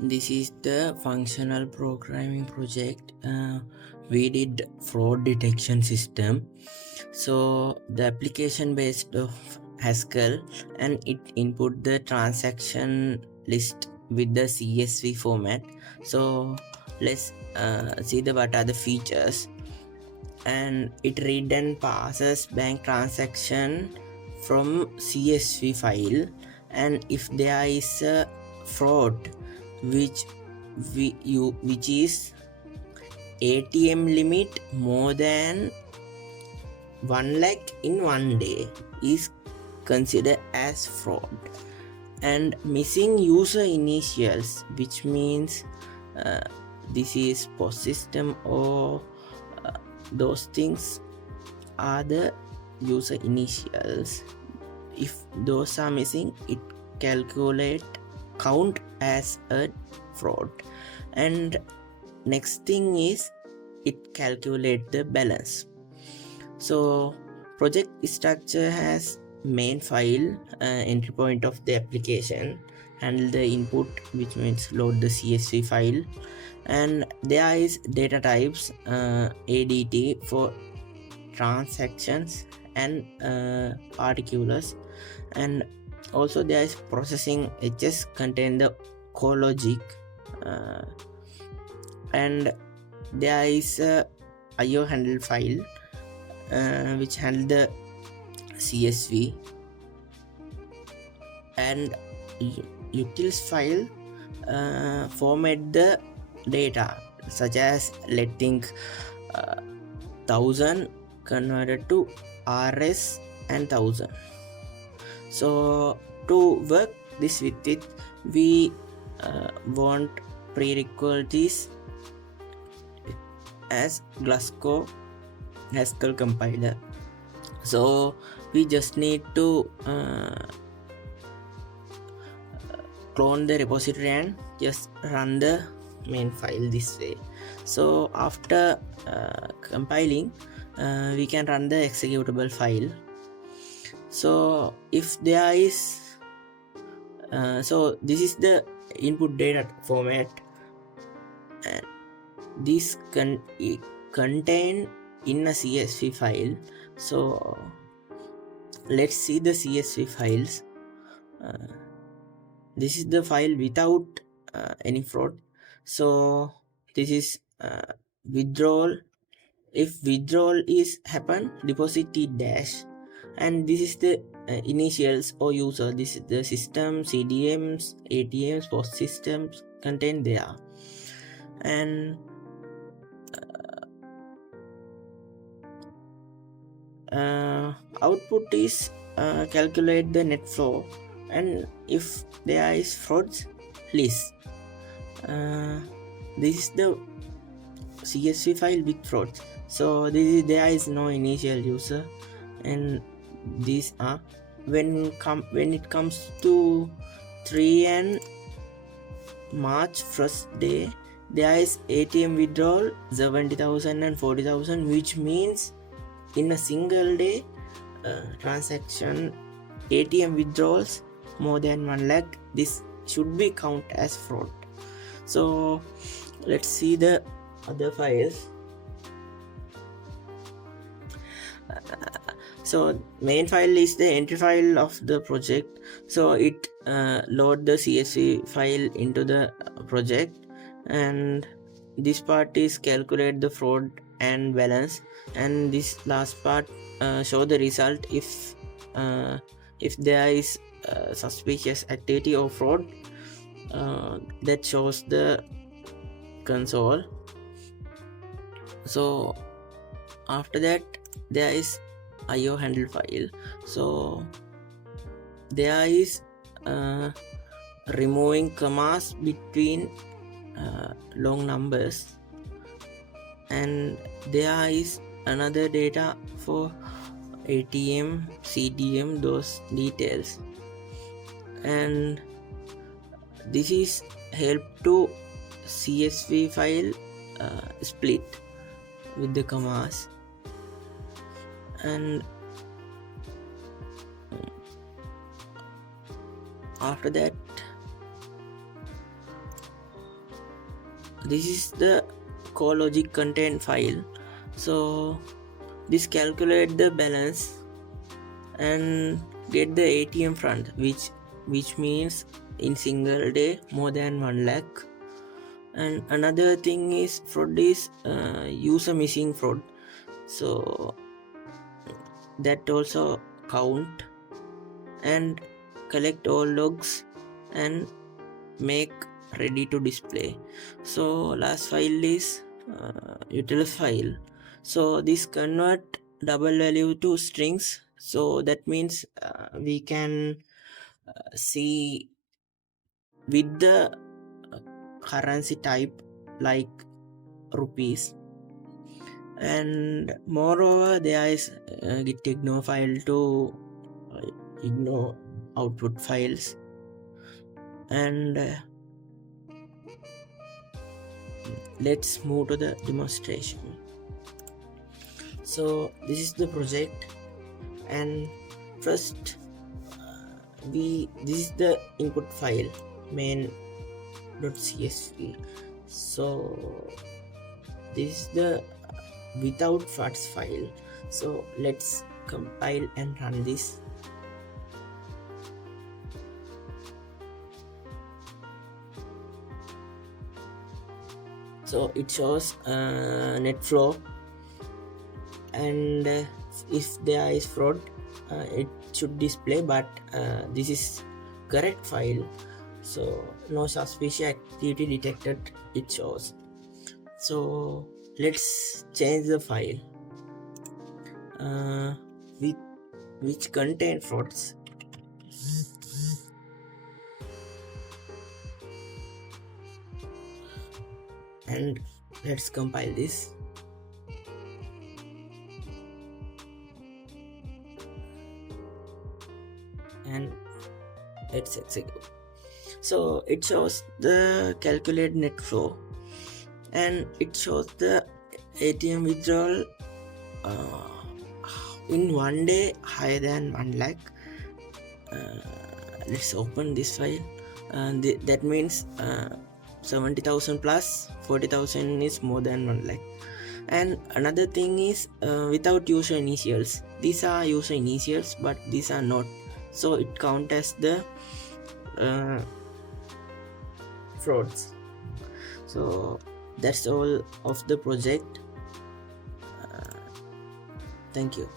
This is the functional programming project. We did fraud detection system. So the application based of Haskell, and it input the transaction list with the CSV format. So let's see the what are the features. And it read and passes bank transaction from CSV file, and if there is a fraud which which is ATM limit more than 1 lakh in one day is considered as fraud. And missing user initials, which means uh, this is post system or those things are the user initials. If those are missing, it count as a fraud. And next thing is it calculate the balance. So project structure has main file, entry point of the application, handle the input, which means load the CSV file, and there is data types, ADT for transactions and particulars, and also there is processing HS contain the core logic, and there is a IO handle file which handle the CSV, and utils file format the data, such as let's think 1000 converted to RS and 1000. So to work this with it, we want prerequisites as Glasgow Haskell compiler. So we just need to clone the repository and just run the main file this way. So after compiling, we can run the executable file. So if there is so this is the input data format, and this contain in a CSV file. So let's see the CSV files. This is the file without any fraud. So this is withdrawal. If withdrawal is happen, deposit T dash, and this is the initials or user. This is the system, CDMs, ATMs, post systems contained there. And output is calculate the net flow, and if there is frauds list. This is the CSV file with frauds. So there is no initial user, and these are when it comes to 3 and March 1st day, there is ATM withdrawal 70,000 and 40,000, which means in a single day transaction ATM withdrawals more than 1 lakh, this should be count as fraud. So let's see the other files. So main file is the entry file of the project. So it load the CSV file into the project, and this part is calculate the fraud and balance, and this last part show the result if there is suspicious activity or fraud, that shows the console. So after that there is IO handle file. So there is removing commas between long numbers, and there is another data for ATM, CDM, those details, and this is help to CSV file split with the commas. And after that this is the core logic content file. So this calculate the balance and get the ATM front, which means in single day more than 1 lakh. And another thing is fraud is user missing fraud, so that also count, and collect all logs and make ready to display. So last file is utils file. So this convert double value to strings, so that means we can see with the currency type like rupees. And moreover there is git ignore file to ignore output files. And let's move to the demonstration. So this is the project, and first this is the input file main.csv. so this is the without facts file. So let's compile and run this. So it shows net flow, and if there is fraud it should display, but this is correct file, so no suspicious activity detected it shows. So let's change the file with which contain frauds. And let's compile this. And let's execute. So it shows the calculate net flow, and it shows the ATM withdrawal in 1 day higher than 1 lakh. Let's open this file, and that means 70,000 plus 40,000 is more than 1 lakh. And another thing is without user initials. These are user initials, but these are not, so it counts as the frauds. So that's all of the project. Thank you.